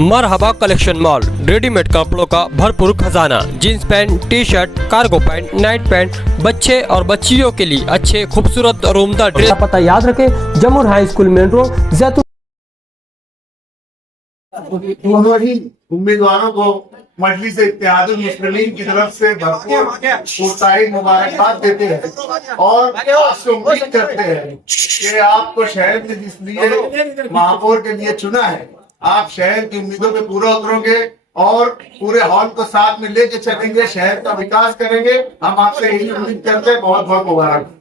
मरहबा collection mall, readymade कपड़ों का भरपूर खजाना, jeans pant, T shirt, cargo pant, night pant, बच्चे और बच्चियों के लिए अच्छे खूबसूरत और उम्दा ड्रेस। पता याद रखें, जमुर हाई स्कूल मेन रोड, जैतून। उम्मीदवारों को मजलिस इत्तेहादुल मुस्लिमीन की तरफ से भरपूर प्रोत्साहित मुबारकबाद देते हैं और आपसे उम्मीद करते हैं कि आपको शहर ने जिस लिए महापौर के लिए चुना है, आप शहर की उम्मीदों पे पूरा उतरोगे और पूरे हॉल को साथ में लेके चलेंगे, शहर का विकास करेंगे। हम आपसे यही उम्मीद करते हैं। बहुत बहुत मुबारक।